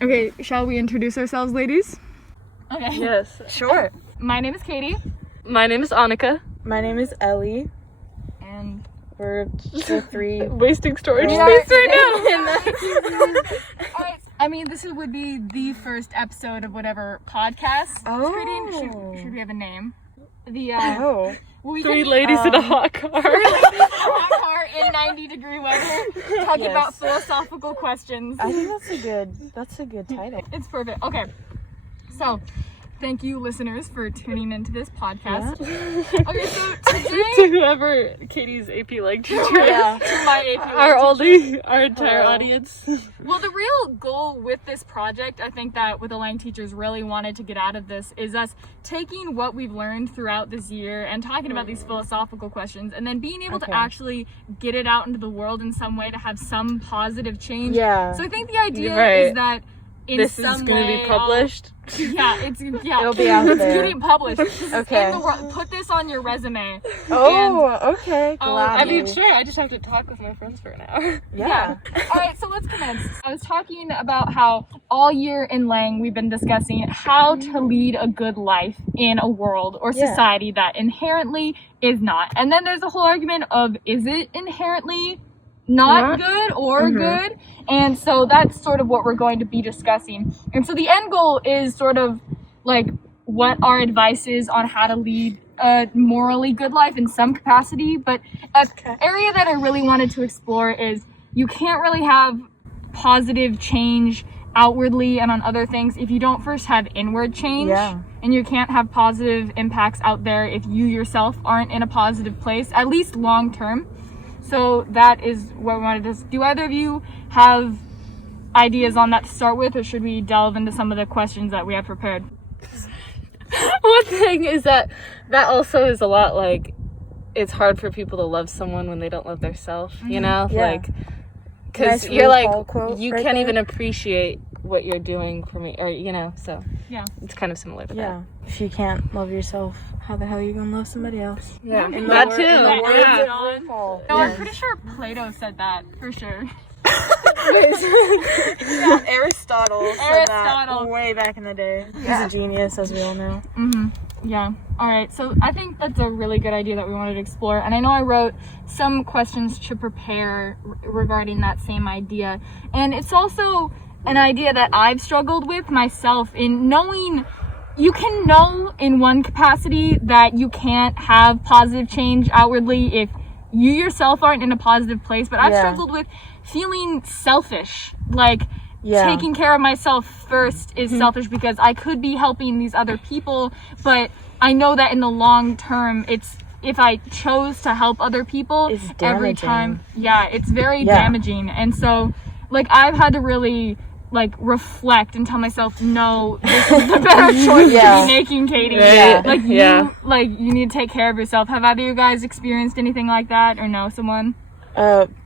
Okay, shall we introduce ourselves, ladies? Okay. Yes. Sure. My name is Katie. My name is Annika. My name is Ellie. And We're the three Wasting storage girls. space right Alright, I mean, this would be the first episode of whatever podcast Oh. creating. Should we have a name? The Oh. we now. Three can ladies in a hot car. hot car in 90-degree weather talking Yes. about philosophical questions. I think that's a good title. It's perfect. Okay, so thank you, listeners, for tuning into this podcast. Okay, so today to whoever Katie's AP lecture Yeah. to my AP our entire Hello. audience. Well, the real goal with this project, I think that what the Lang teachers really wanted to get out of this is us taking what we've learned throughout this year and talking about these philosophical questions and then being able to Okay. actually get it out into the world in some way to have some positive change. Yeah. So I think the idea Right. is that in This some is going to way be published. It'll be out it's there. getting published. This is Okay. in the world. Put this on your resume. Oh, okay. Glad. I mean, sure, I just have to talk with my friends for an hour. yeah. All right, so let's commence. I was talking about how all year in Lang we've been discussing how to lead a good life in a world or Yeah. society that inherently is not. And then there's the whole argument of is it inherently not good or good? And so that's sort of what we're going to be discussing. And so the end goal is sort of like what our advice is on how to lead a morally good life in some capacity. But an area that I really wanted to explore is you can't really have positive change outwardly and on other things if you don't first have inward change. Yeah. And you can't have positive impacts out there if you yourself aren't in a positive place, at least long term. So that is what we wanted to do. Either of you have ideas on that to start with, or should we delve into some of the questions that we have prepared? One thing is that also is a lot like it's hard for people to love someone when they don't love themselves, you know? Yeah. Like, because Nice you're like, RuPaul quote you right can't there. even appreciate what you're doing for me, or, you know, so Yeah. it's kind of similar to Yeah. If you can't love yourself, how the hell are you gonna love somebody else? that. Yeah, In that the too. wor- in the Yeah. words Yeah. of RuPaul. No, I'm Yes. pretty sure Plato said that, for sure. Yeah, Aristotle said Aristotle. that way back in the day. He's a genius, as we all know. Yeah. All right. So I think that's a really good idea that we wanted to explore. And I know I wrote some questions to prepare regarding that same idea. And it's also an idea that I've struggled with myself in knowing you can know in one capacity that you can't have positive change outwardly if you yourself aren't in a positive place. But I've Yeah. struggled with feeling selfish, like Yeah. taking care of myself first is selfish because I could be helping these other people, but I know that in the long term, it's if I chose to help other people It's every damaging. time, it's very Yeah. damaging. And so, like, I've had to really like reflect and tell myself, no, this is the better choice Yeah. to be making, Katie. Right. Like Yeah. you need to take care of yourself. Have either of you guys experienced anything like that or know someone?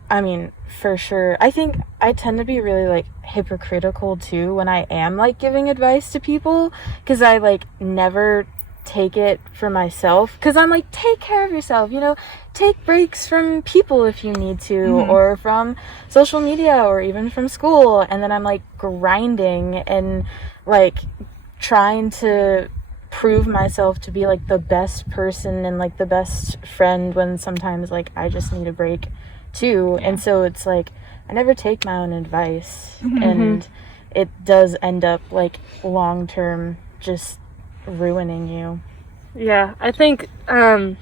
I mean, for sure. I think I tend to be really, like, hypocritical, too, when I am, like, giving advice to people. Because I, like, never take it for myself. Because I'm like, take care of yourself, you know? Take breaks from people if you need to. Or from social media, or even from school. And then I'm, like, grinding and, like, trying to prove myself to be, like, the best person and, like, the best friend when sometimes, like, I just need a break too. And so it's like I never take my own advice, and it does end up like long term just ruining you. Yeah, I think, can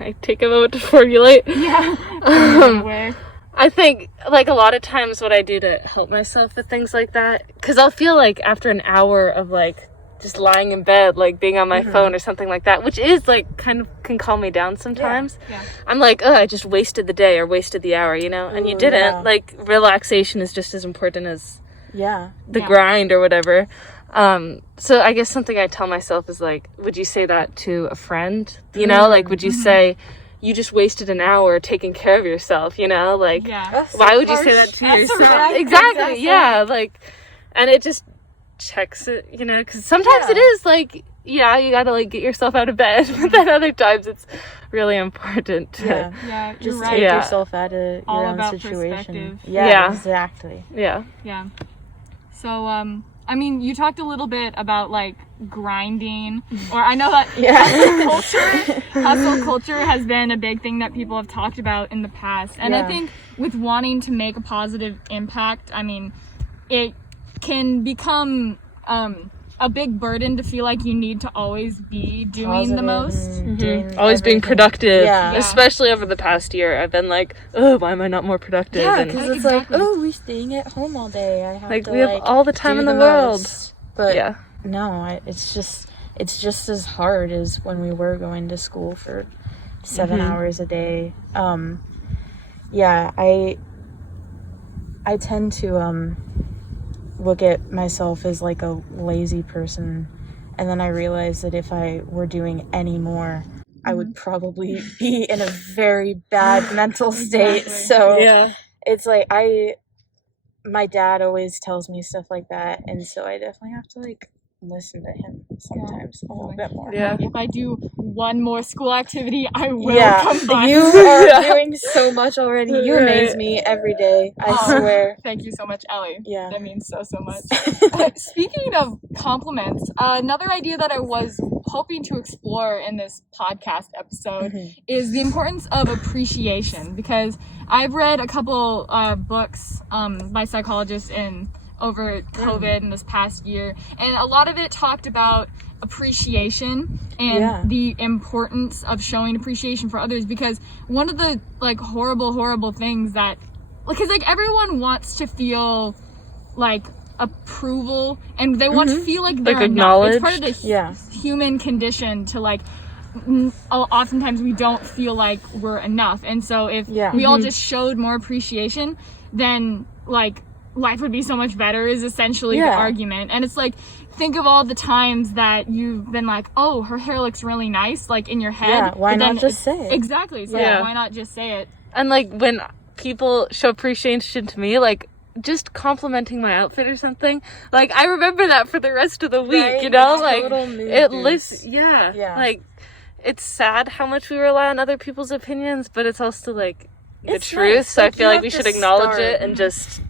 I take a moment to formulate? Anyway. I think, like, a lot of times what I do to help myself with things like that, because I'll feel like after an hour of, like, just lying in bed, like, being on my phone or something like that, which is, like, kind of can calm me down sometimes. Yeah. I'm like, oh, I just wasted the day or wasted the hour, you know? And you Ooh, didn't. yeah. Like, relaxation is just as important as Yeah. the Yeah. grind or whatever. So I guess something I tell myself is, like, would you say that to a friend? You know? Like, would you say, you just wasted an hour taking care of yourself, you know? Like, Yeah. why would you say that to That's yourself? right. Exactly, yeah. Like, and it just checks it, you know, because sometimes it is like, yeah, you gotta like get yourself out of bed, but then other times it's really important to, Yeah. Yeah, you're Just right. take Yeah. yourself out of All your own about situation. perspective. Yeah, Yeah. exactly. yeah. Yeah. So, I mean, you talked a little bit about like grinding, or I know that hustle culture has been a big thing that people have talked about in the past. And I think with wanting to make a positive impact, I mean, it can become a big burden to feel like you need to always be doing the most. Always being productive. Yeah. Especially over the past year. I've been like, oh, why am I not more productive? Yeah, And, because it's like, oh, we're staying at home all day. I have like, to, we have all the time do in the world. most. But Yeah. no, it's just as hard as when we were going to school for 7 hours a day. Yeah, I tend to look at myself as like a lazy person, and then I realize that if I were doing any more, I would probably be in a very bad mental state. So Yeah. it's like my dad always tells me stuff like that, and so I definitely have to like listen to him sometimes a little bit more. Yeah. If I do one more school activity, I will Yeah, come back. you are doing so much already. You amaze me every day, I Oh, swear. Thank you so much, Ellie. Yeah. That means so much. Speaking of compliments, another idea that I was hoping to explore in this podcast episode is the importance of appreciation, because I've read a couple books by psychologists over COVID in this past year, and a lot of it talked about appreciation and the importance of showing appreciation for others, because one of the like horrible things that, because like everyone wants to feel like approval, and they want to feel like they're Like enough. It's acknowledged. part of the human condition to like oftentimes we don't feel like we're enough, and so if we all just showed more appreciation, then like life would be so much better is essentially the argument. And it's like, think of all the times that you've been like, oh, her hair looks really nice, like in your head. Yeah, why but not then just say it? Exactly. So Yeah. why not just say it? And like when people show appreciation to me, like just complimenting my outfit or something, like I remember that for the rest of the week, Right? you know? It's a Like little mood it boost. lifts, yeah. Like it's sad how much we rely on other people's opinions, but it's also like the It's truth. nice. So I Like, feel you like have we to should acknowledge start. it and just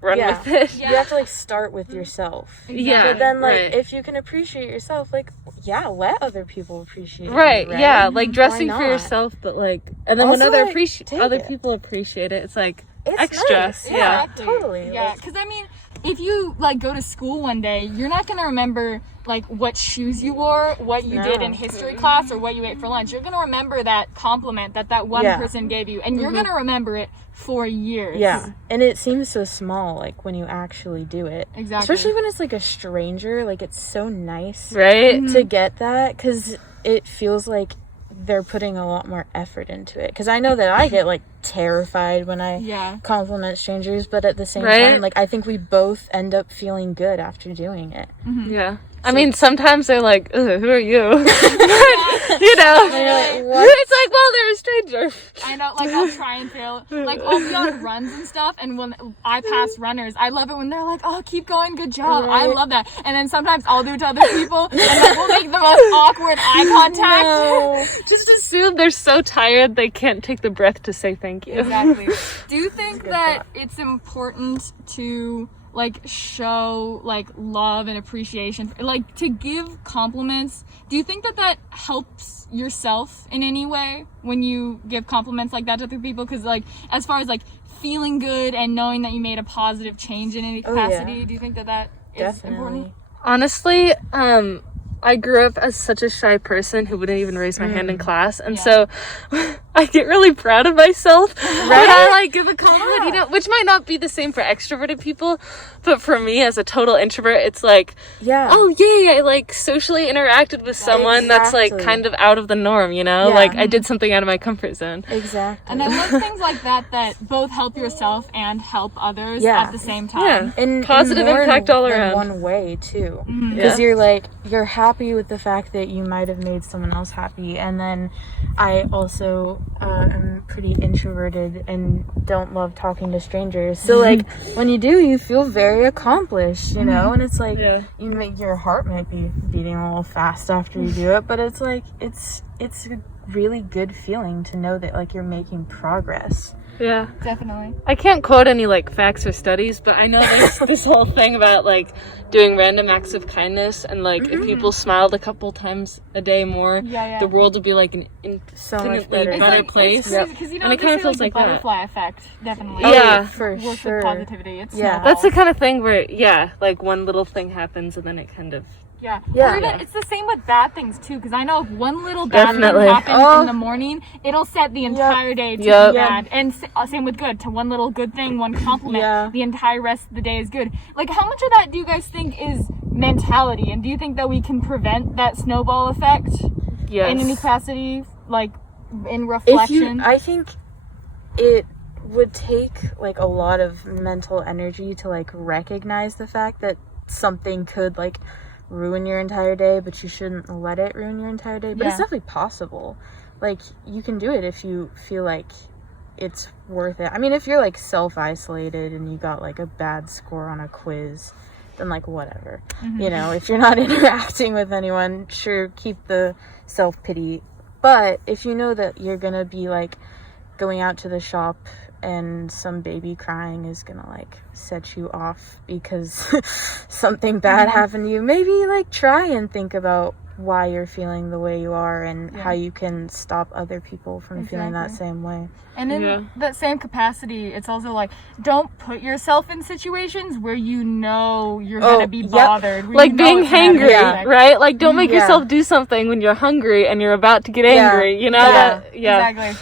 run Yeah. with it. You have to like start with yourself. Yeah. But then like right. if you can appreciate yourself, like let other people appreciate Right, you, right? yeah, like dressing Why for not? yourself, but like, and then when Also, like, take other it. people appreciate it, it's like It's extra. nice. Yeah. Totally. Yeah, Like, because I mean, if you like go to school one day, you're not gonna remember like what shoes you wore, what you did in history class, or what you ate for lunch. You're gonna remember that compliment that one person gave you, and you're gonna remember it for years. yeah, and it seems so small, like when you actually do it. Exactly. Especially when it's like a stranger, like it's so nice Right? to get that, because it feels like they're putting a lot more effort into it. Because I know that I get like terrified when I compliment strangers, but at the same time, like I think we both end up feeling good after doing it. Yeah. I mean, sometimes they're like, ugh, who are you? You know? Like, what? It's like, well, they're a stranger. I know, like I'll try and feel like I'll be on runs and stuff, and when I pass runners, I love it when they're like, "Oh, keep going, good job." I Right. love that. And then sometimes I'll do it to other people, and like we'll make the most awkward eye contact. No. Just assume they're so tired they can't take the breath to say thank you. Exactly. Do you think that it's important to like show like love and appreciation, like to give compliments? Do you think that helps yourself in any way when you give compliments like that to other people? Because like as far as like feeling good and knowing that you made a positive change in any capacity, do you think that is important? Honestly, I grew up as such a shy person who wouldn't even raise my hand in class, and so I get really proud of myself when I like give a compliment, you know, which might not be the same for extroverted people, but for me as a total introvert, it's like, oh yay, I like socially interacted with someone that's like kind of out of the norm, you know, like I did something out of my comfort zone. Exactly. And I love things like that both help yourself and help others at the same time. And Positive more impact all than around. one way too, because you're happy with the fact that you might have made someone else happy. And then I also am pretty introverted and don't love talking to strangers, so like when you do, you feel very accomplished, you know. And it's like you make your heart might be beating a little fast after you do it, but it's like it's a really good feeling to know that like you're making progress. Yeah. Definitely. I can't quote any like facts or studies, but I know there's this whole thing about like doing random acts of kindness, and like if people smiled a couple times a day more, Yeah. the world would be like an So much infinitely better. better place. It's because you know And it they kinda say, feels like the like that. butterfly effect. Definitely. Yeah. For Works with sure. positivity. It's Yeah. That's the kind of thing where like one little thing happens and then it kind of Yeah. Yeah. Or even, it's the same with bad things too, because I know if one little bad Definitely. thing happens Oh. in the morning, it'll set the entire day to Yep. be bad. And same with good. To one little good thing, one compliment, Yeah. the entire rest of the day is good. Like, how much of that do you guys think is mentality? And do you think that we can prevent that snowball effect yes. in any capacity, like in If reflection? I think it would take like a lot of mental energy to like recognize the fact that something could like ruin your entire day, but you shouldn't let it ruin your entire day. But it's Yeah. definitely possible. Like, you can do it if you feel like it's worth it. I mean, if you're like self-isolated and you got like a bad score on a quiz, then like whatever. You know, if you're not interacting with anyone, sure, keep the self-pity. But if you know that you're gonna be like going out to the shop and some baby crying is gonna like set you off because something bad happened to you, maybe like try and think about why you're feeling the way you are and how you can stop other people from feeling that Exactly. same way. And in that same capacity, it's also like, don't put yourself in situations where you know you're Oh, gonna be yep. bothered. where like you know being it's gonna have an hangry, effect. right? Like don't make Yeah. yourself do something when you're hungry and you're about to get Yeah. angry. You know Yeah. that? Yeah. Exactly.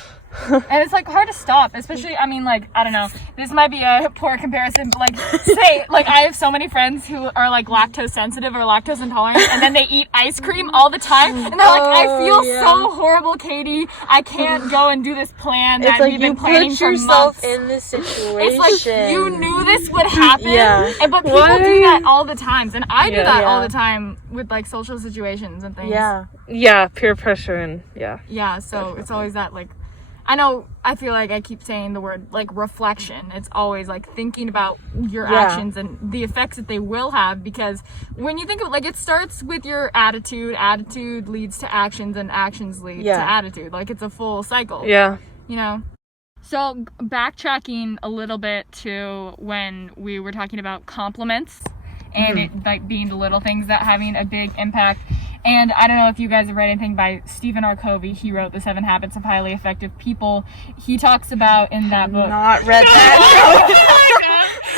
And it's like hard to stop, especially, I mean, like, I don't know, this might be a poor comparison, but like, say, like, I have so many friends who are like lactose sensitive or lactose intolerant, and then they eat ice cream all the time, and they're like, I feel so horrible, Katie, I can't go and do this plan that It's like we've you been planning put for yourself months. in this situation. It's like you knew this would happen, Yeah. but people Why? do that all the times, and I do Yeah. that all Yeah. the time with like social situations and things. Yeah. Yeah, peer pressure and Yeah, so it's always that, like, I know, I feel like I keep saying the word, like, reflection. It's always, like, thinking about your actions and the effects that they will have, because when you think of, like, it starts with your attitude. Attitude leads to actions, and actions lead to attitude. Like, it's a full cycle. yeah. You know? So, backtracking a little bit to when we were talking about compliments and it, like, being the little things that having a big impact. And I don't know if you guys have read anything by Stephen R. Covey. He wrote The 7 Habits of Highly Effective People. He talks about in that book. Not read that.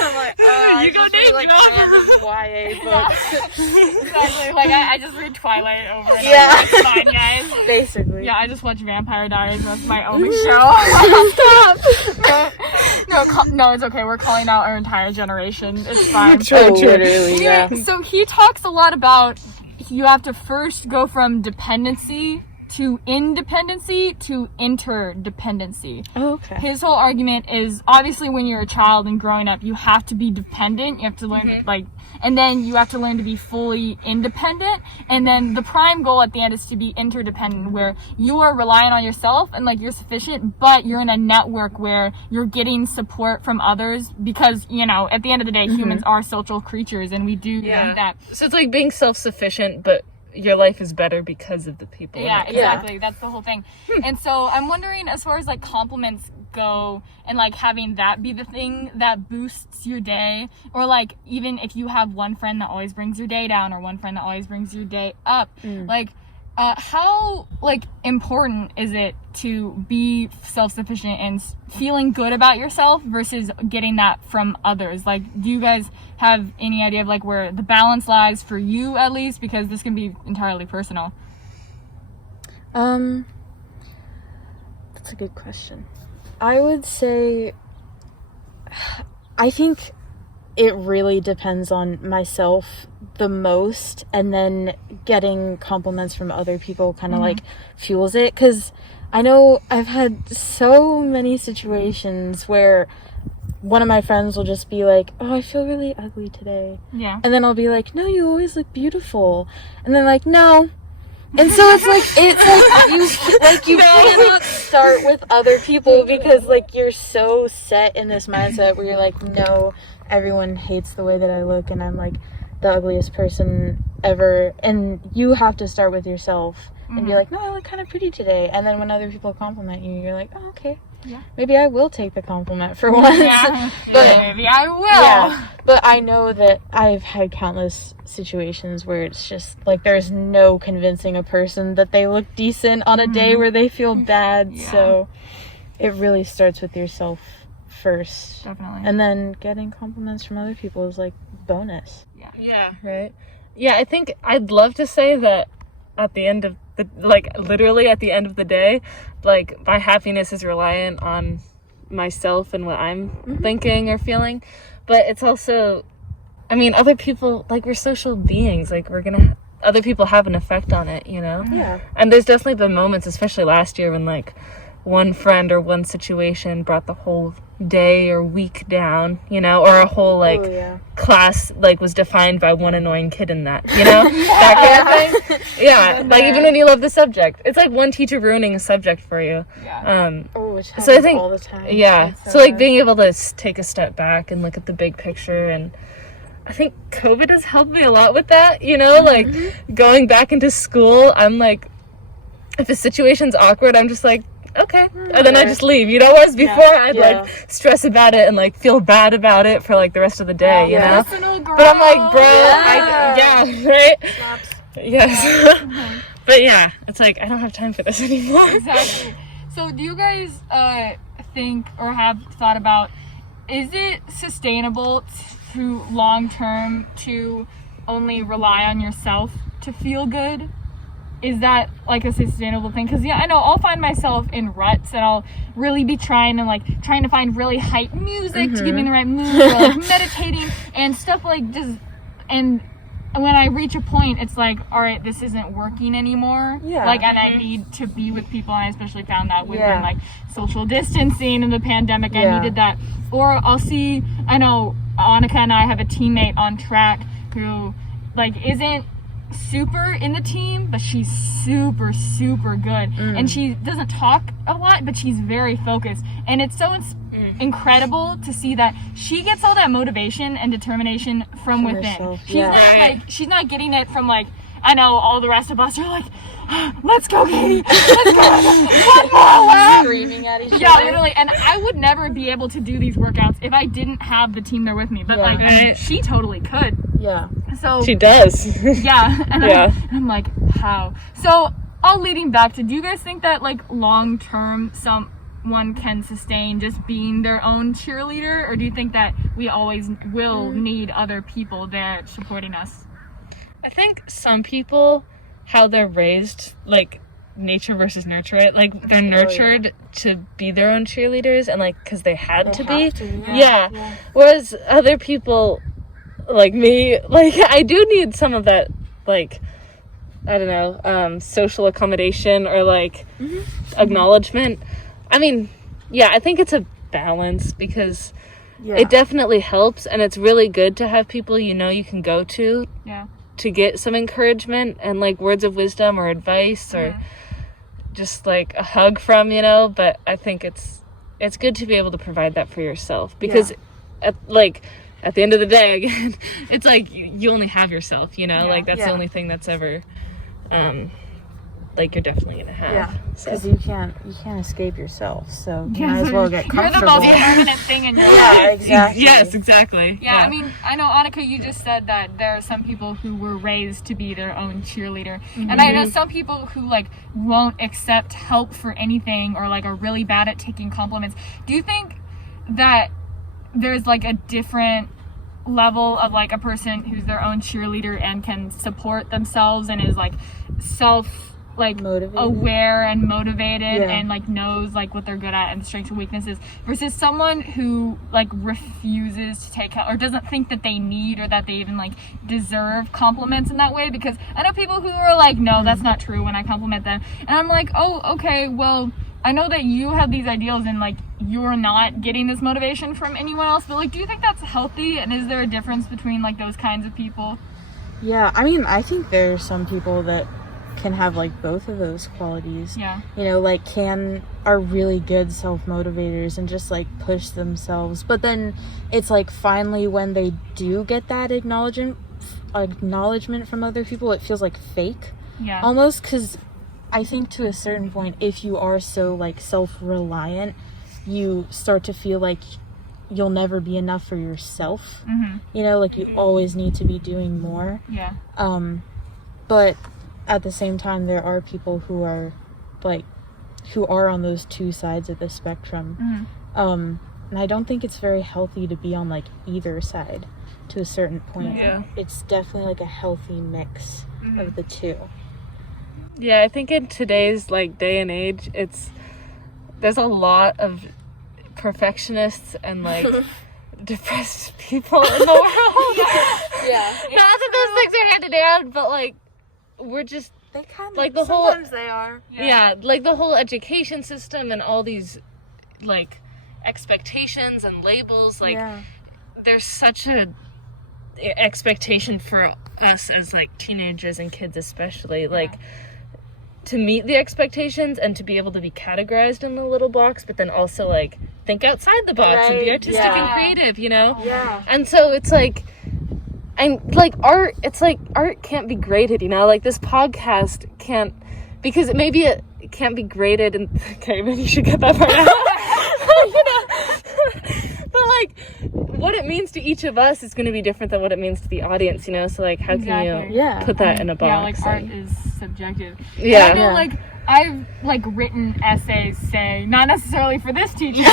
I'm like, You I go just read, name like drop. random YA books. Exactly. Like, I just read Twilight over and Yeah. over. It's fine, guys. Basically. Yeah, I just watch Vampire Diaries. That's my only show. No, it's okay. We're calling out our entire generation. It's fine. Oh, literally, yeah. Anyway, so he talks a lot about you have to first go from dependency to independency to interdependency. Oh, okay. His whole argument is obviously when you're a child and growing up, you have to be dependent. You have to learn to, like, and then you have to learn to be fully independent. And then the prime goal at the end is to be interdependent, where you are relying on yourself and like you're sufficient, but you're in a network where you're getting support from others because, you know, at the end of the day, humans are social creatures and we do need that. So it's like being self-sufficient, but your life is better because of the people. Yeah, in it. exactly. That's the whole thing. And so I'm wondering, as far as like compliments go and like having that be the thing that boosts your day, or like even if you have one friend that always brings your day down or one friend that always brings your day up, like how like important is it to be self-sufficient and feeling good about yourself versus getting that from others? Like, do you guys have any idea of like where the balance lies for you, at least? Because this can be entirely personal. That's a good question. I would say, I think it really depends on myself the most, and then getting compliments from other people kind of like fuels it, because I know I've had so many situations where one of my friends will just be like, oh, I feel really ugly today. Yeah. And then I'll be like, no, you always look beautiful. And they're like, no. And so you cannot start with other people, because like you're so set in this mindset where you're like, no, everyone hates the way that I look and I'm like the ugliest person ever. And you have to start with yourself and be like, no, I look kind of pretty today. And then when other people compliment you, you're like, oh, okay. maybe I will take the compliment for once. Yeah. But Maybe I will. yeah, but I know that I've had countless situations where it's just like there's no convincing a person that they look decent on a day where they feel bad. Yeah. So it really starts with yourself first. Definitely. And then getting compliments from other people is like bonus. Yeah, right. Yeah, I think I'd love to say that at the end of the, like, literally at the end of the day, like, my happiness is reliant on myself and what I'm thinking or feeling. But it's also, I mean, other people, like, we're social beings. Like, other people have an effect on it, you know? Yeah. And there's definitely been moments, especially last year, when, like, one friend or one situation brought the whole day or week down, you know, or a whole, like, class, like, was defined by one annoying kid in that, you know? That kind of thing. Yeah, like, even when you love the subject. It's like one teacher ruining a subject for you. Yeah. Which happens So I think, all the time. yeah, It's so, like, bad. being able to take a step back and look at the big picture, and I think COVID has helped me a lot with that, you know? Like, going back into school, I'm like, if a situation's awkward, I'm just like, okay, and then I just leave, you know? Whereas before I'd like stress about it and like feel bad about it for like the rest of the day, you know? Personal growth. But I'm like, bro, right? Yes. But yeah, it's like, I don't have time for this anymore. Exactly. So do you guys think or have thought about, is it sustainable to long term to only rely on yourself to feel good? Is that like a sustainable thing? Because I know I'll find myself in ruts and I'll really be trying to find really hype music to get me in the right mood, or like meditating and stuff, like just, and when I reach a point, it's like, all right, this isn't working anymore. Yeah. Like, and I need to be with people, and I especially found that within like social distancing and the pandemic, I needed that. Or I'll see, I know Annika and I have a teammate on track who like isn't super in the team, but she's super good, and she doesn't talk a lot, but she's very focused, and it's so incredible to see that she gets all that motivation and detemination from within herself. She's not like, she's not getting it from like, I know all the rest of us are like, let's go Katie, let's go, one more lap, Screaming at each other. yeah, literally. And I would never be able to do these workouts if I didn't have the team there with me, but like, I mean, she totally could. Yeah. So She does. yeah, and Yeah. I'm like, how? So, all leading back to, do you guys think that like long term someone can sustain just being their own cheerleader, or do you think that we always will need other people there supporting us? I think some people, how they're raised, like, nature versus nurture, right? Like, they're nurtured to be their own cheerleaders, and like, because they had to be. Yeah. Whereas other people, like me, like, I do need some of that, like, I don't know, social accommodation or like acknowledgement. I mean, yeah, I think it's a balance, because it definitely helps, and it's really good to have people you know you can go to get some encouragement and like words of wisdom or advice or just like a hug from, you know. But I think it's good to be able to provide that for yourself, because at the end of the day, again, it's like you only have yourself, you know. Like, that's the only thing that's ever like, you're definitely gonna have. Because you can't escape yourself, so you might as well get You're the comfortable. most permanent thing in your life. Yeah, exactly. Yes, exactly. Yeah, I mean, I know, Annika, you just said that there are some people who were raised to be their own cheerleader. And I know some people who, like, won't accept help for anything, or, like, are really bad at taking compliments. Do you think that there's, like, a different level of, like, a person who's their own cheerleader and can support themselves and is, like, aware and motivated and like knows like what they're good at and strengths and weaknesses, versus someone who like refuses to take help or doesn't think that they need or that they even like deserve compliments in that way? Because I know people who are like, no, that's not true when I compliment them, and I'm like, oh, okay, well, I know that you have these ideals and like you're not getting this motivation from anyone else, but like, do you think that's healthy, and is there a difference between like those kinds of people? Yeah, I mean, I think there's some people that can have like both of those qualities. Yeah. You know, like are really good self-motivators and just like push themselves. But then it's like finally when they do get that acknowledgement from other people, it feels like fake. Yeah. Almost, because I think to a certain point, if you are so like self-reliant, you start to feel like you'll never be enough for yourself. Mm-hmm. You know, like you always need to be doing more. Yeah. But at the same time, there are people who are on those two sides of the spectrum. Mm-hmm. And I don't think it's very healthy to be on like either side to a certain point. Yeah. It's definitely like a healthy mix of the two. Yeah, I think in today's like day and age, there's a lot of perfectionists and like depressed people in the world. Yeah. Not that those things are handed down, but like we're just They kind of like the whole they are. yeah, like the whole education system and all these like expectations and labels, like there's such a expectation for us as like teenagers and kids especially, like to meet the expectations and to be able to be categorized in the little box, but then also like think outside the box and be artistic and creative, you know? Yeah. And so it's like, and like art, it's like art can't be graded, you know? Like this podcast can't, because maybe it can't be graded and okay, maybe you should get that part out. You know? But like what it means to each of us is going to be different than what it means to the audience, you know? So like how can you put that in a box? Yeah, like art is subjective. Yeah. I know, like I've like written essays, say, not necessarily for this teacher,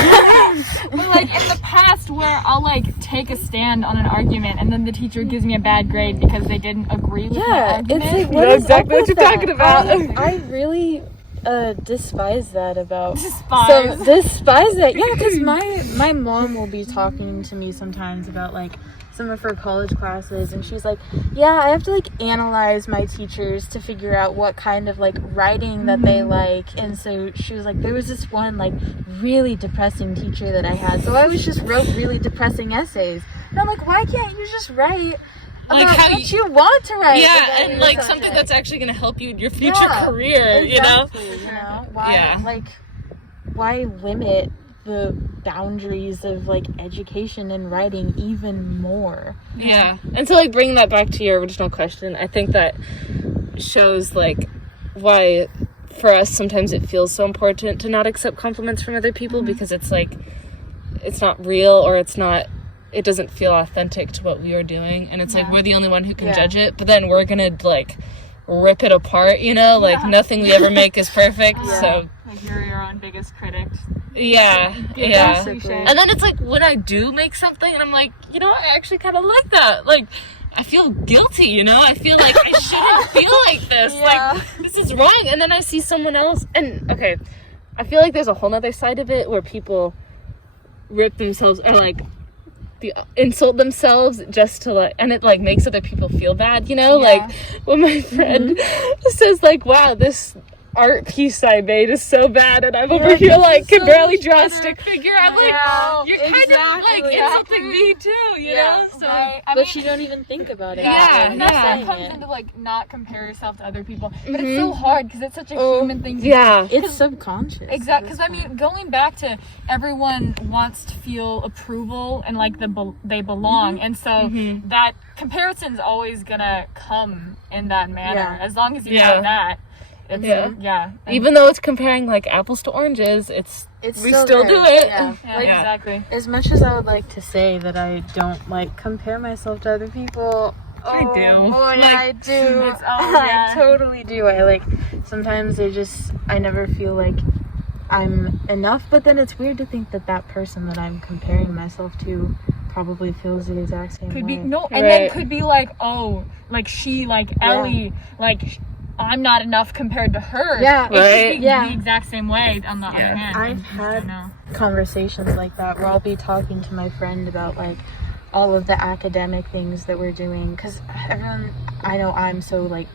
but like in the past where I'll like take a stand on an argument and then the teacher gives me a bad grade because they didn't agree with my argument. It's like, You know exactly what you're talking about. I really despise that about Despise. despise that. Yeah, because my mom will be talking to me sometimes about like some of her college classes, and she's like, yeah, I have to like analyze my teachers to figure out what kind of like writing that they like. And so she was like, there was this one like really depressing teacher that I had, so I always just wrote really depressing essays. And I'm like, why can't you just write Like about how what you want to write? Yeah, about and your like subject? something that's actually going to help you in your future career, you know? Exactly, you know? Why, Yeah. like, why limit the boundaries of, like, education and writing even more? Yeah. And so like bringing that back to your original question, I think that shows like why for us sometimes it feels so important to not accept compliments from other people, because it's like it's not real, or it doesn't feel authentic to what we are doing, and it's like we're the only one who can judge it, but then we're gonna like rip it apart, you know, like nothing we ever make is perfect. So Like you're your own biggest critic. yeah. Basically. And then it's like when I do make something and I'm like, you know, I actually kind of like that. Like, I feel guilty, you know? I feel like I shouldn't feel like this. Like, this is wrong. And then I see someone else. And, okay, I feel like there's a whole nother side of it where people rip themselves or, like, insult themselves just to, like, and it, like, makes other people feel bad, you know? Like, when my friend says, like, wow, this art piece I made is so bad, and I'm over here like can barely draw a stick figure. I'm like, you're kind of like insulting me too, you know? So, But you don't even think about it. And that's where it comes into like not compare yourself to other people. But it's so hard because it's such a human thing to do. It's subconscious. Exactly, because I mean, going back to everyone wants to feel approval and like they belong, and so that comparison's always gonna come in that manner. As long as you know that. Even though it's comparing like apples to oranges, we still do it. Exactly. As much as I would like to say that I don't like compare myself to other people, I do. I do. I totally do. I like sometimes I never feel like I'm enough, but then it's weird to think that person that I'm comparing myself to probably feels the exact same way. Could be and then could be like, oh, like she, like Ellie, like I'm not enough compared to her. Yeah, it could be the exact same way on the other hand. I've had conversations like that where I'll be talking to my friend about like all of the academic things that we're doing, because everyone, I know I'm so like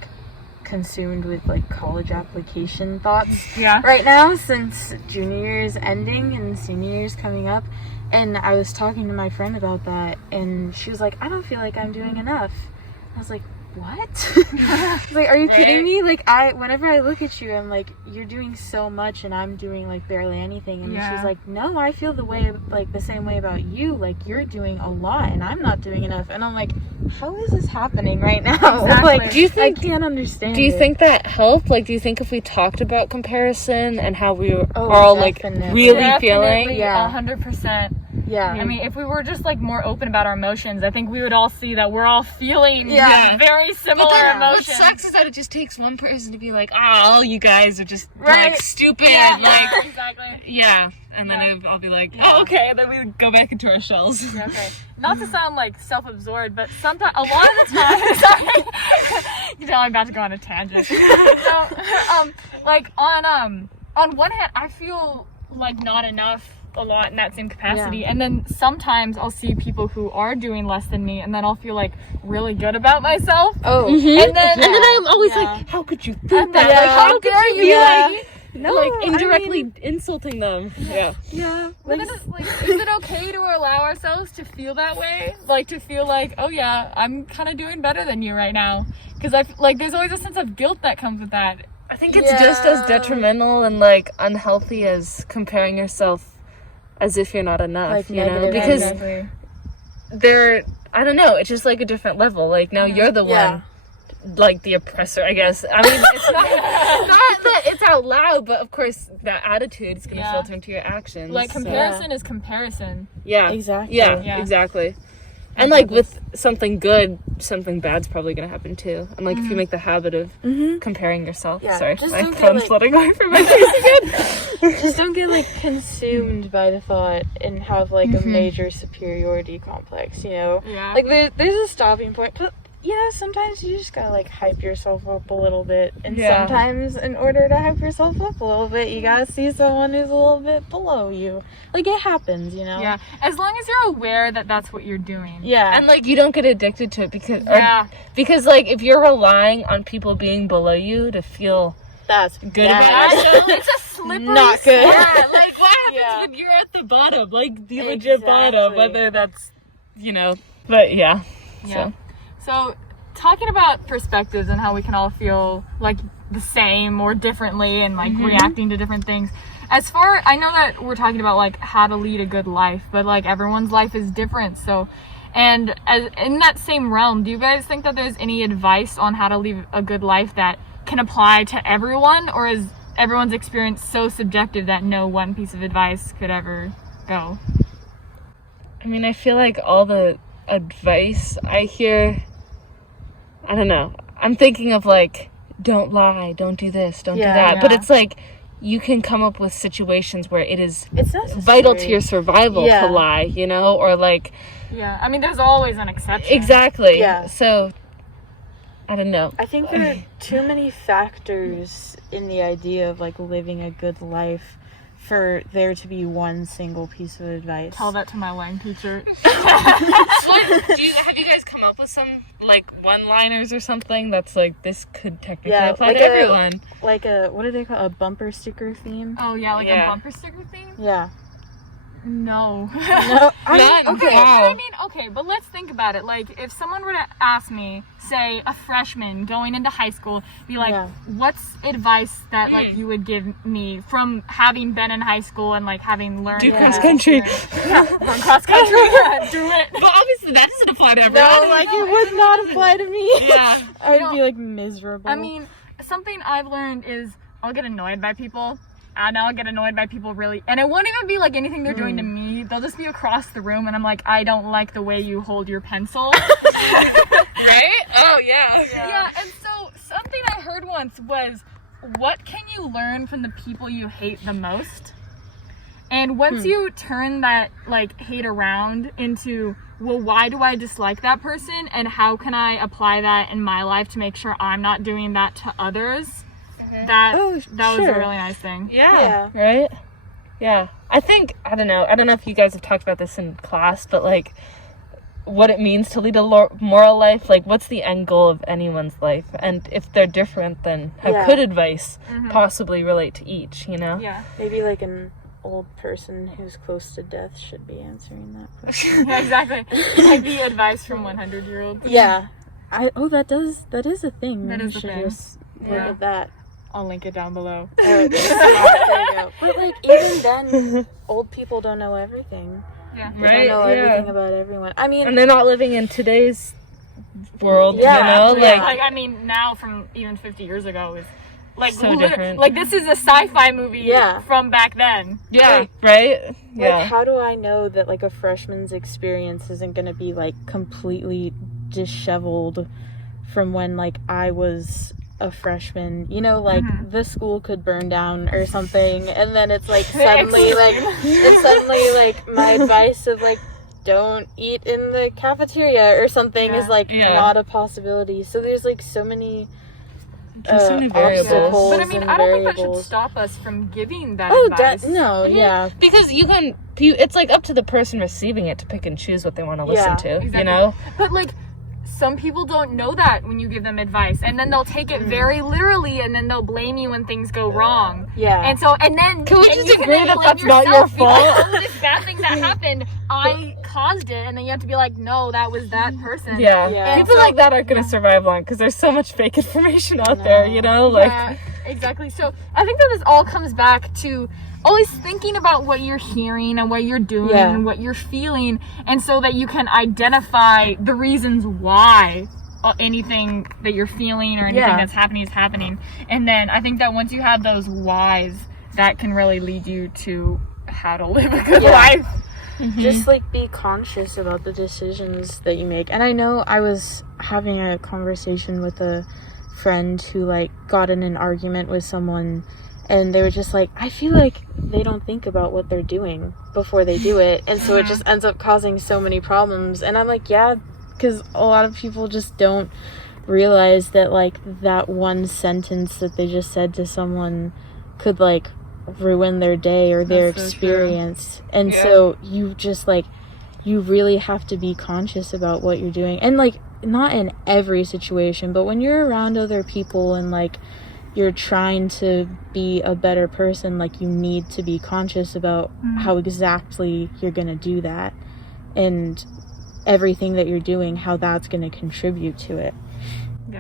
consumed with like college application thoughts right now, since junior year is ending and senior year is coming up. And I was talking to my friend about that, and she was like, I don't feel like I'm doing enough. I was like, what? I was like, are you kidding me? Like, whenever I look at you, I'm like, you're doing so much and I'm doing like barely anything. And Yeah. she's like, no, I feel the same way about you. Like, you're doing a lot and I'm not doing enough. And I'm like, how is this happening right now? Exactly. Like, Do you think- I can't understand. Do you it. think that helped? Like, do you think if we talked about comparison and how we are Oh, all like definitely. really feeling? Yeah. 100%. Yeah. I mean, if we were just like more open about our emotions, I think we would all see that we're all feeling Yeah. very similar What emotions. sucks is that it just takes one person to be like, all you guys are just Right. like stupid. Yeah, Like, exactly. yeah. And then Yeah. I'll be like, Yeah. oh, okay. And then we go back into our shells. Okay. Not to sound like self-absorbed, but sometimes, a lot of the time, sorry, you know, I'm about to go on a tangent. So, like on one hand, I feel like not enough a lot in that same capacity, Yeah. and then sometimes I'll see people who are doing less than me, and then I'll feel like really good about myself. Oh. And then, And then I'm always Yeah. like, how could you think And that? then, Like, yeah. how dare you? Yeah. Like, No, like I indirectly mean, insulting them. Yeah. yeah. but then it's like, is it okay to allow ourselves to feel that way? Like, to feel like, oh yeah, I'm kind of doing better than you right now. Because there's always a sense of guilt that comes with that. I think it's just as Yeah. detrimental and like unhealthy as comparing yourself as if you're not enough, Like you know? negative Because Exactly. I don't know, it's just like a different level. Like now you're the Yeah. one, like the oppressor, I guess. I mean, it's not that it's out loud, but of course that attitude is going to Yeah. filter into your actions. Like, so- comparison is comparison. Yeah. Exactly. Yeah, Yeah. exactly. And like with something good, something bad's probably gonna happen too. And like if you make the habit of comparing yourself, Yeah, sorry, just my don't get, phone's like- floating away from my face again. Just don't get like consumed by the thought and have like a major superiority complex, you know? Yeah. Like there's a stopping point, but you know, sometimes you just gotta like hype yourself up a little bit. And Yeah. sometimes in order to hype yourself up a little bit, you gotta see someone who's a little bit below you. Like it happens, you know? Yeah. As long as you're aware that that's what you're doing. Yeah. And like you don't get addicted to it because Yeah. because like if you're relying on people being below you to feel that's good bad. about yourself, It's a slippery Not good. slope. like what happens Yeah. when you're at the bottom, like the legit bottom, Exactly. whether that's but yeah. Yeah. So, talking about perspectives and how we can all feel like the same or differently and like reacting to different things. I know that we're talking about like how to lead a good life, but like everyone's life is different. So, and as in that same realm, do you guys think that there's any advice on how to lead a good life that can apply to everyone, or is everyone's experience so subjective that no one piece of advice could ever go? I mean, I feel like all the advice I hear, I don't know. I'm thinking of like, don't lie, don't do this, don't do Yeah. that. But Yeah. it's like, you can come up with situations where it is It's necessary. vital to your survival Yeah. to lie, you know? Or like, Yeah. I mean, there's always an exception. exactly. Yeah. So, I don't know. I think there are too many factors in the idea of like living a good life for there to be one single piece of advice. Tell that to my Lang teacher. Have you guys come up with some like one-liners or something that's like this could technically Yeah, apply like to a- everyone? Like what do they call a bumper sticker theme? Oh yeah, like Yeah. a bumper sticker thing? Yeah. No. No, None. Okay, Wow. but I mean, okay, but let's think about it. Like, if someone were to ask me, say, a freshman going into high school, be like, Yeah. what's advice that, like, you would give me from having been in high school and, like, having learned Do from cross this country. experience? Yeah, run cross country. Do it. But obviously that doesn't apply to No, everyone. like it would not apply to me. Yeah. I would No. be like miserable. I mean, something I've learned is I'll get annoyed by people. And I'll get annoyed by people really. And it won't even be like anything they're doing to me. They'll just be across the room and I'm like, I don't like the way you hold your pencil. Right? Oh yeah. Yeah, and so something I heard once was, what can you learn from the people you hate the most? And once you turn that like hate around into, well, why do I dislike that person and how can I apply that in my life to make sure I'm not doing that to others? That was a sure. really nice thing. Yeah. Right? Yeah. I don't know if you guys have talked about this in class, but like what it means to lead a moral life, like what's the end goal of anyone's life? And if they're different, then how Yeah. could advice possibly relate to each, you know? Yeah. Maybe like an old person who's close to death should be answering that question. Yeah, exactly. Like the advice from 100-year-olds. Yeah. that is a thing. That We is a should thing. just look Yeah. at that. I'll link it down below. There you go. But like even then, old people don't know everything. Yeah. They don't know everything about everyone. I mean, And they're not living in today's world, Yeah, you know? yeah. Like, I mean, now from even 50 years ago is like So different. Like this is a sci-fi movie Yeah. from back then. Yeah, right? like how do I know that like a freshman's experience isn't going to be like completely disheveled from when like I was a freshman? You know, like the school could burn down or something, and then it's like suddenly my advice of like don't eat in the cafeteria or something is like not a possibility. So there's like so many so many variables. obstacles. But I mean, and I don't think that variables. should stop us from giving that Oh, advice. yeah. Because it's like up to the person receiving it to pick and choose what they want to listen to, exactly. you know? But like, some people don't know that when you give them advice, and then they'll take it very literally, and then they'll blame you when things go wrong. Yeah. And so, and then Can we and just you can agree then that blame that's not your yourself because, fault? oh, this bad thing that happened, I caused it, and then you have to be like, no, that was that person. Yeah. Yeah. People like that aren't going to survive long because there's so much fake information out there, you know? Like, Yeah, exactly. So I think that this all comes back to always thinking about what you're hearing and what you're doing and what you're feeling, and so that you can identify the reasons why anything that you're feeling or anything that's happening is happening. And then I think that once you have those whys, that can really lead you to how to live a good life. Just like be conscious about the decisions that you make. And I know I was having a conversation with a friend who like got in an argument with someone, and they were just like, I feel like they don't think about what they're doing before they do it, and so it just ends up causing so many problems. And I'm like, yeah, because a lot of people just don't realize that like that one sentence that they just said to someone could like ruin their day or their experience. And so you just like, you really have to be conscious about what you're doing, and like not in every situation, but when you're around other people and like you're trying to be a better person, like you need to be conscious about how exactly you're gonna do that, and everything that you're doing, how that's gonna contribute to it.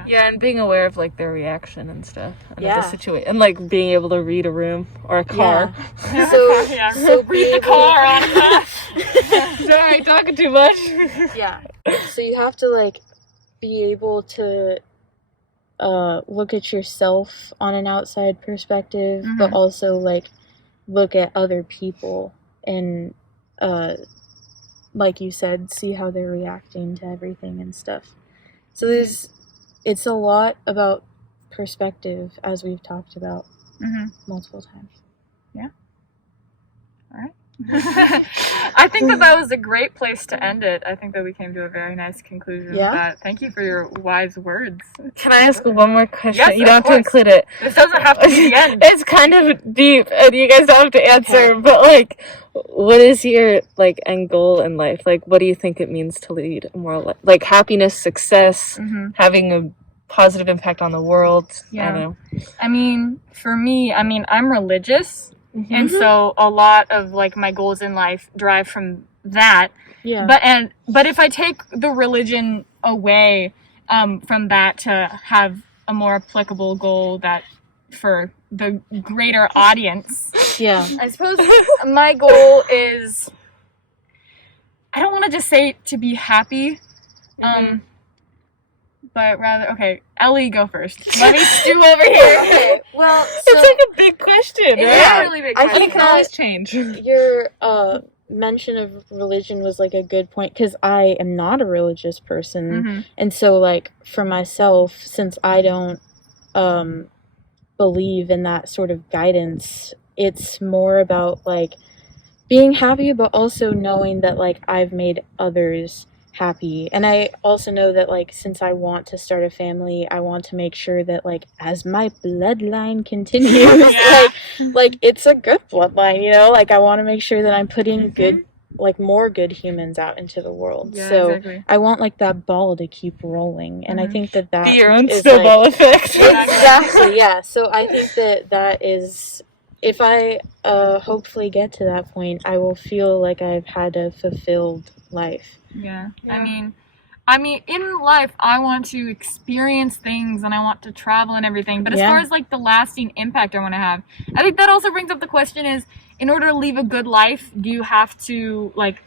yeah, and being aware of like their reaction and stuff, and Yeah. the situation, and like being able to read a room or a car. So Read the car on Sorry, talking too much. So you have to like be able to look at yourself on an outside perspective, but also like look at other people and like you said, see how they're reacting to everything and stuff. So it's a lot about perspective, as we've talked about multiple times. I think that was a great place to end it. I think that we came to a very nice conclusion. Yeah. With that. Thank you for your wise words. Can I ask one more question? Yes, You don't have of to course. include it. This doesn't have to be the end. It's kind of deep, and you guys don't have to answer. But like, what is your like end goal in life? Like, what do you think it means to lead a more like happiness, success, having a positive impact on the world? I don't know. I mean, for me, I'm religious. And so a lot of like my goals in life derive from that. Yeah. But if I take the religion away from that to have a more applicable goal that for the greater audience, I suppose my goal is, I don't want to just say to be happy, but rather, okay, Ellie, go first. Let me stew over here. Okay, well, so It's like a big question, It's right? a really big I question. And it can always change. your mention of religion was like a good point, because I am not a religious person, and so like for myself, since I don't believe in that sort of guidance, it's more about like being happy, but also knowing that like I've made others happy. And I also know that like since I want to start a family, I want to make sure that like as my bloodline continues, like it's a good bloodline, you know, like I want to make sure that I'm putting good, like more good humans out into the world. So exactly. I want like that ball to keep rolling, and I think that Be your own is, snowball like, effect. exactly, yeah. So I think that is, if I hopefully get to that point, I will feel like I've had a fulfilled life. Yeah. I mean, I mean, in life, I want to experience things and I want to travel and everything. But as far as like the lasting impact I want to have, I think that also brings up the question is, in order to live a good life, do you have to like,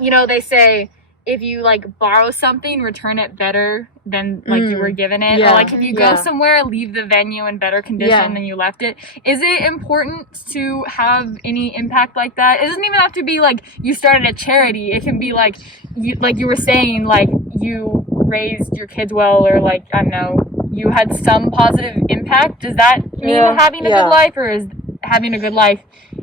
you know, they say if you like borrow something, return it better than like you were given it. Or like if you go somewhere, leave the venue in better condition than you left it. Is it important to have any impact like that? It doesn't even have to be like you started a charity. It can be like you were saying, like you raised your kids well, or like, I don't know, you had some positive impact. Does that mean having a good life, or is having a good life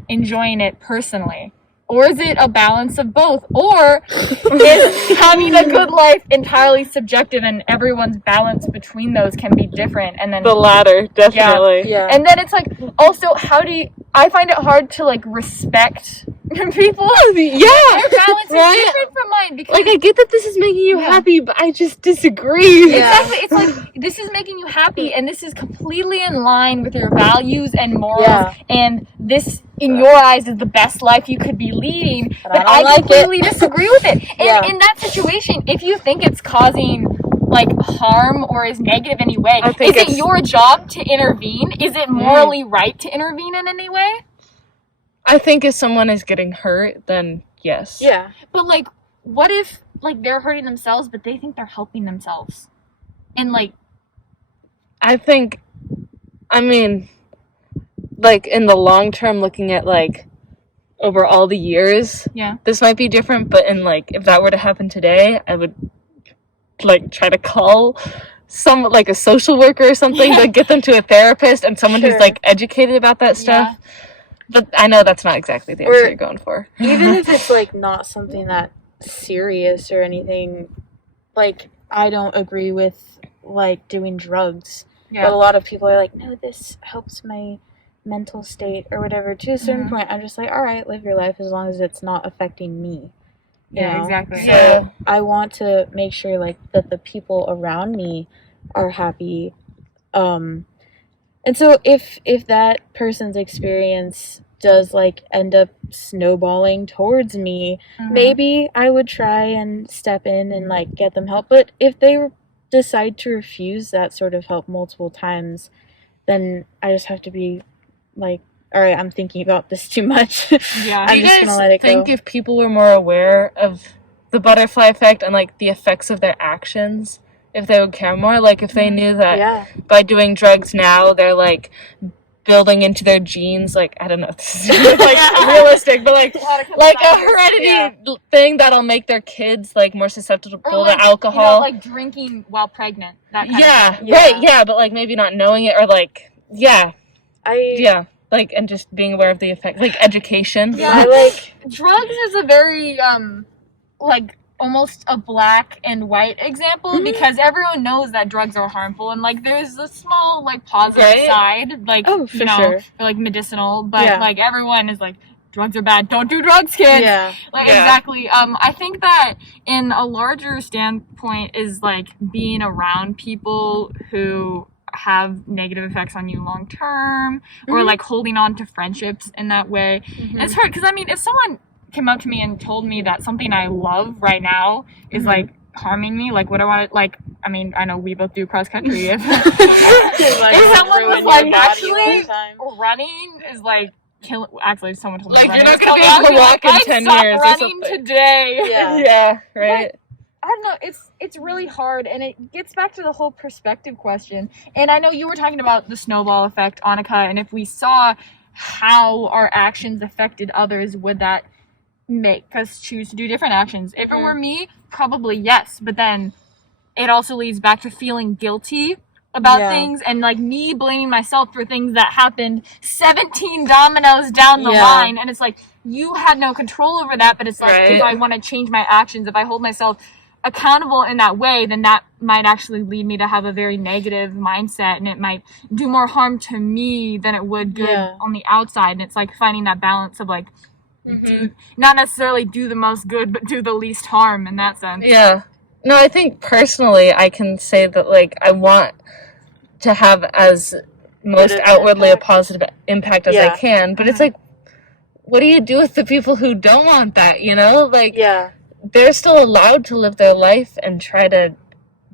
enjoying it personally? Or is it a balance of both? Or is having a good life entirely subjective and everyone's balance between those can be different? And then the latter, definitely. Yeah. And then it's like, also, I find it hard to like respect people. Yeah. Their balance is different from mine, because like, I get that this is making you happy, but I just disagree. Exactly. It's like, this is making you happy, and this is completely in line with your values and morals, and this, in your eyes, is the best life you could be leading, but I completely disagree with it. And in that situation, if you think it's causing like harm or is negative in any way, is it your job to intervene? Is it morally right to intervene in any way? I think if someone is getting hurt, then yes. Yeah. But like, what if like they're hurting themselves, but they think they're helping themselves? And like, I think, I mean, like in the long term, looking at like over all the years, this might be different, but in like, if that were to happen today, I would like try to call some like a social worker or something to get them to a therapist and someone who's like educated about that stuff. But I know that's not exactly the answer you're going for. Even if it's like not something that serious or anything, like I don't agree with like doing drugs. But a lot of people are like, no, this helps my mental state or whatever. To a certain point, I'm just like, all right, live your life as long as it's not affecting me. You know? Exactly. So I want to make sure like that the people around me are happy. And so if that person's experience does like end up snowballing towards me, maybe I would try and step in and like get them help. But if they decide to refuse that sort of help multiple times, then I just have to be like, all right, I'm thinking about this too much. I'm just gonna let it go. I think if people were more aware of the butterfly effect and like the effects of their actions, if they would care more, like if they knew that by doing drugs now they're like building into their genes, like, I don't know if this is like realistic, but like a heredity thing that'll make their kids like more susceptible like, to alcohol, you know, like drinking while pregnant, that kind of thing. Right, but like maybe not knowing it, or like like, and just being aware of the effect, like education. Like drugs is a very like almost a black and white example, because everyone knows that drugs are harmful, and like there's a small like positive side, like you know, for, like medicinal, but like everyone is like, drugs are bad, don't do drugs, kids. Exactly. I think that in a larger standpoint is like being around people who have negative effects on you long term, or like holding on to friendships in that way. And it's hard, because I mean, if someone came up to me and told me that something I love right now is like harming me, like what I want, like, I mean, I know we both do cross country. If someone was like, actually running is like actually someone told me, like, you're not gonna be able to walk in 10 years or something today. Right. I don't know, it's really hard, and it gets back to the whole perspective question. And I know you were talking about the snowball effect, Annika, and if we saw how our actions affected others, would that make us choose to do different actions? If it were me, probably yes, but then it also leads back to feeling guilty about things, and like me blaming myself for things that happened 17 dominoes down the line, and it's like, you had no control over that, but it's like, if I want to change my actions, if I hold myself accountable in that way, then that might actually lead me to have a very negative mindset, and it might do more harm to me than it would good on the outside. And it's like finding that balance of like, do not necessarily do the most good, but do the least harm in that sense. No, I think personally I can say that like I want to have as most outwardly a positive impact as I can, but it's like, what do you do with the people who don't want that, you know? Like, they're still allowed to live their life and try to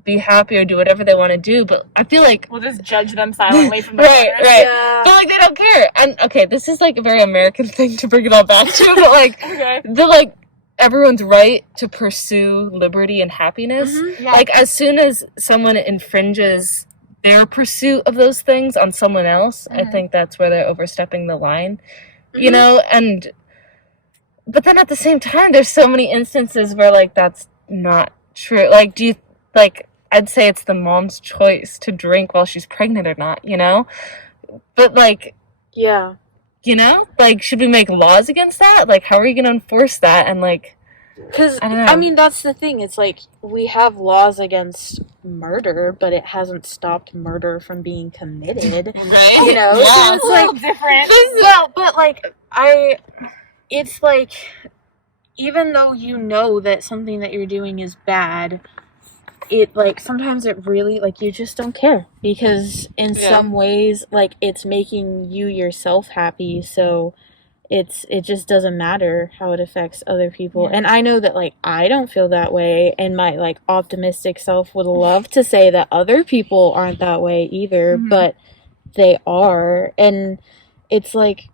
be happy or do whatever they want to do, but I feel like We'll just judge them silently from the right, corner. right. Yeah. But like they don't care. And okay, this is like a very American thing to bring it all back to, but like Okay. they're like everyone's right to pursue liberty and happiness. Mhm. Yeah. Like as soon as someone infringes their pursuit of those things on someone else, I Mhm. think that's where they're overstepping the line. You Mhm. know, and but then at the same time there's so many instances where like that's not true. Like do you like I'd say it's the mom's choice to drink while she's pregnant or not, you know? But like, Yeah. you know, like should we make laws against that? Like how are you going to enforce that? And like Because, I don't know. I mean, that's the thing. It's like, we have laws against murder, but it hasn't stopped murder from being committed. right? You know? Yeah. It's a little different. Well, but like, it's like, even though you know that something that you're doing is bad, it like sometimes it really like you just don't care because in Yeah. some ways like it's making you yourself happy, so it just doesn't matter how it affects other people. Yeah. And I know that like I don't feel that way, and my like optimistic self would love to say that other people aren't that way either, Mhm. but they are. And it's like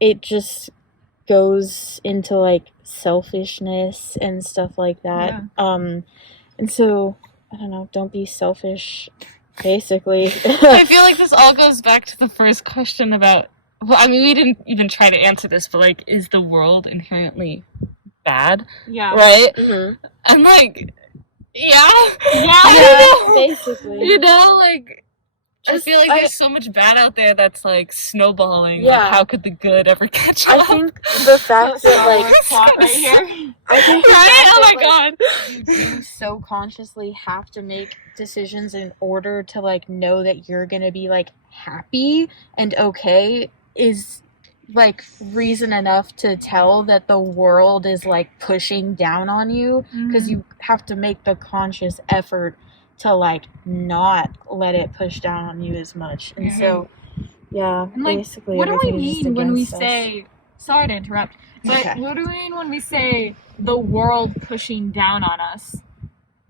it just goes into like selfishness and stuff like that. And so I don't know, don't be selfish, basically. I feel like this all goes back to the first question about, well, I mean, we didn't even try to answer this, but like, is the world inherently bad? Yeah. Right? Mhm. And like, yeah. Yeah. I don't know. Basically. You know, like, I Just- feel like there's so much bad out there that's like snowballing. Yeah. Like, how could the good ever catch I up? think the fact that Star like Wars plot right here. I think the Right? fact Oh that, my like, god. you do so consciously have to make decisions in order to like know that you're gonna be like happy and okay is like reason enough to tell that the world is like pushing down on you, because Mm-hmm. you have to make the conscious effort to like not let it push down on you as much. And so yeah, And, like, basically what do we everything is just mean when we against us. say, sorry to interrupt, but Okay. what do we mean when we say the world pushing down on us?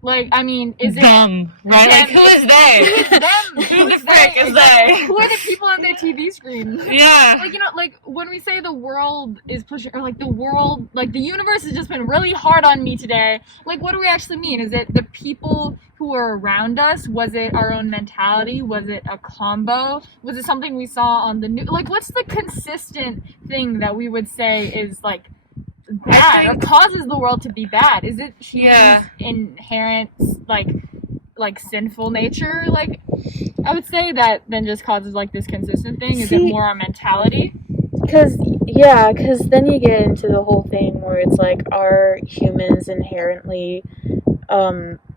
Like, I mean, is it Them, right? Like, who is Who they? is them? Who the frick is they? Who are the people on their TV screen? Yeah. Like, you know, like when we say the world is pushing, or like the world, like the universe has just been really hard on me today. Like, what do we actually mean? Is it the people who are around us? Was it our own mentality? Was it a combo? Was it something we saw on the news? Like, what's the consistent thing that we would say is like bad or causes the world to be bad? Is it humans' inherent like sinful nature? Like, I would say that then just causes like this consistent thing. Is it See- more our mentality? Because then you get into the whole thing where it's like, are humans inherently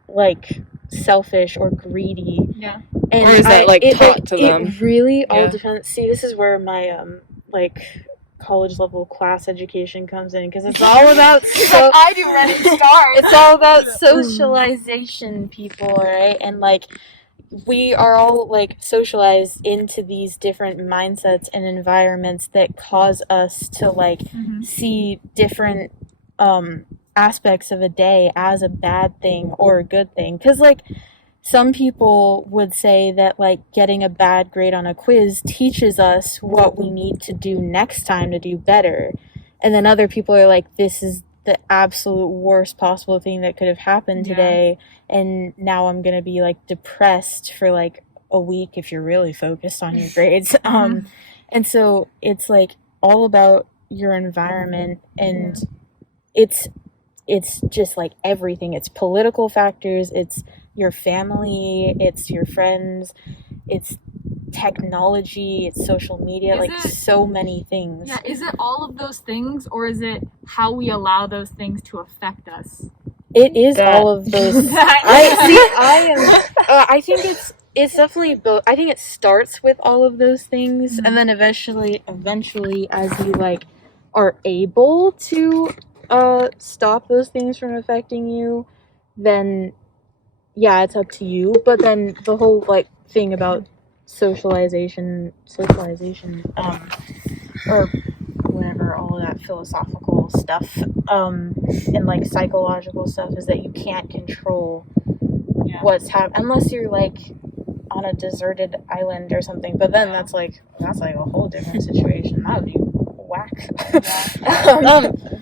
like selfish or greedy? Yeah. And Or is that, like, taught to them? It really all Yeah. depends. See, this is where my like college level class education comes in, because it's all about so I do running stars. it's all about socialization, people, right? And like we are all like socialized into these different mindsets and environments that cause us to like Mhm. see different aspects of a day as a bad thing or a good thing. Because like some people would say that like getting a bad grade on a quiz teaches us what we need to do next time to do better. And then other people are like, this is the absolute worst possible thing that could have happened Yeah. today, and now I'm gonna be like depressed for like a week if you're really focused on your grades. And so it's like all about your environment, and it's just like everything. It's political factors, it's your family, it's your friends, it's technology, it's social media, Is like it- so many things. Yeah, is it all of those things, or is it how we allow those things to affect us? It is That- all of those. I think it's definitely both. I think it starts with all of those things, and then eventually as you like are able to stop those things from affecting you, then yeah, it's up to you. But then the whole like thing about socialization, or whatever, all of that philosophical stuff. and like psychological stuff is that you can't control Yeah. what's happening unless you're like on a deserted island or something. But then that's like a whole different situation. That would be whack.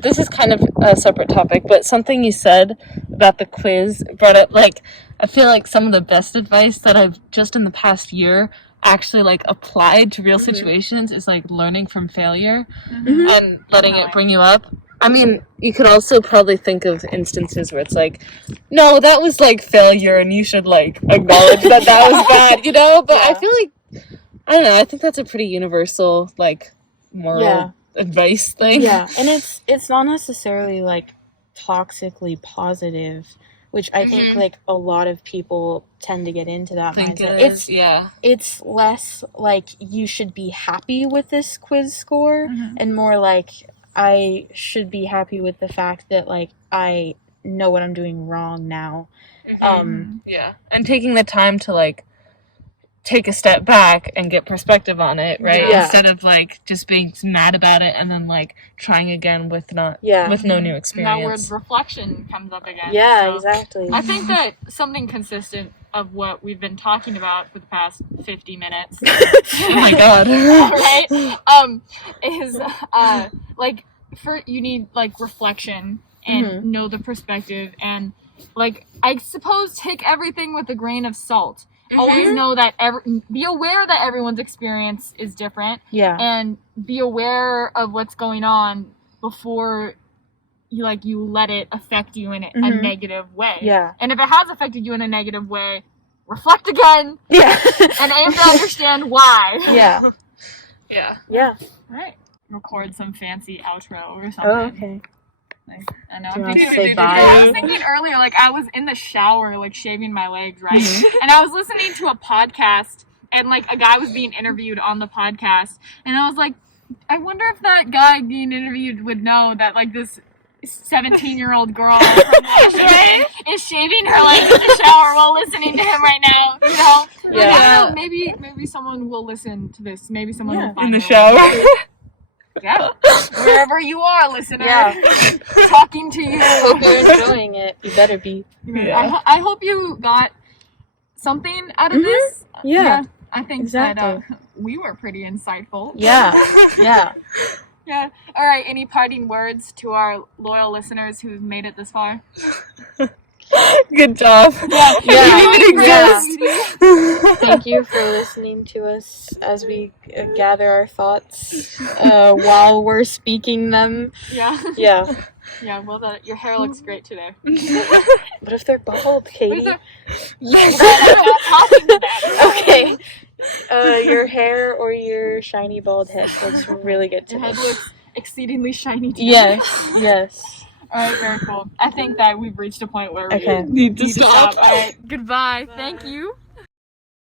This is kind of a separate topic, but something you said about the quiz brought up, like, I feel like some of the best advice that I've just in the past year actually like applied to real situations is like learning from failure and letting it bring you up. I mean, you could also probably think of instances where it's like, no, that was like failure and you should like acknowledge that was bad, you know? But I feel like, I don't know, I think that's a pretty universal like moral advice thing. Yeah, and it's not necessarily like toxically positive, which I think like a lot of people tend to get into that mindset. It's less like you should be happy with this quiz score and more like I should be happy with the fact that like I know what I'm doing wrong now. And taking the time to like take a step back and get perspective on it, right? Instead of like just being mad about it and then like trying again with no new experience. And that word reflection comes up again. Yeah, so exactly. I think that something consistent of what we've been talking about for the past 50 minutes Oh my god. right? Is like you need like reflection and know the perspective and like I suppose take everything with a grain of salt. Always know that be aware that everyone's experience is different. Yeah. And be aware of what's going on before you let it affect you in a negative way. Yeah. And if it has affected you in a negative way, reflect again. Yeah. And aim to understand why. Yeah. Yeah. Right. Record some fancy outro or something. Oh, okay. I know. Do you I'm want to thinking, say bye? yeah, I was thinking earlier, like I was in the shower, like shaving my legs, right? And I was listening to a podcast, and like a guy was being interviewed on the podcast, and I was like, I wonder if that guy being interviewed would know that like this 17-year-old girl from Washington is shaving her legs in the shower while listening to him right now. You know? Like, I don't know, maybe someone will listen to this. Maybe someone will find in the it. shower. Yeah. Wherever you are, listener. Yeah. Talking to you. Hope you're enjoying it. You better be. Yeah. I hope you got something out of this. Yeah. I think Exactly. that we were pretty insightful. Yeah. Yeah. Yeah. All right. Any parting words to our loyal listeners who've made it this far? Good job. Yeah. You even exist. Thank you for listening to us as we gather our thoughts while we're speaking them. Yeah. Yeah. Yeah. Well, your hair looks great today. What if they're bald, Katie? I'm not talking to them. Okay. Your hair or your shiny bald head looks really good Your today. head looks exceedingly shiny today. Yes. Yes. All right. Very cool. I think that we've reached a point where we Okay. Need to stop. All right. Goodbye. Thank you.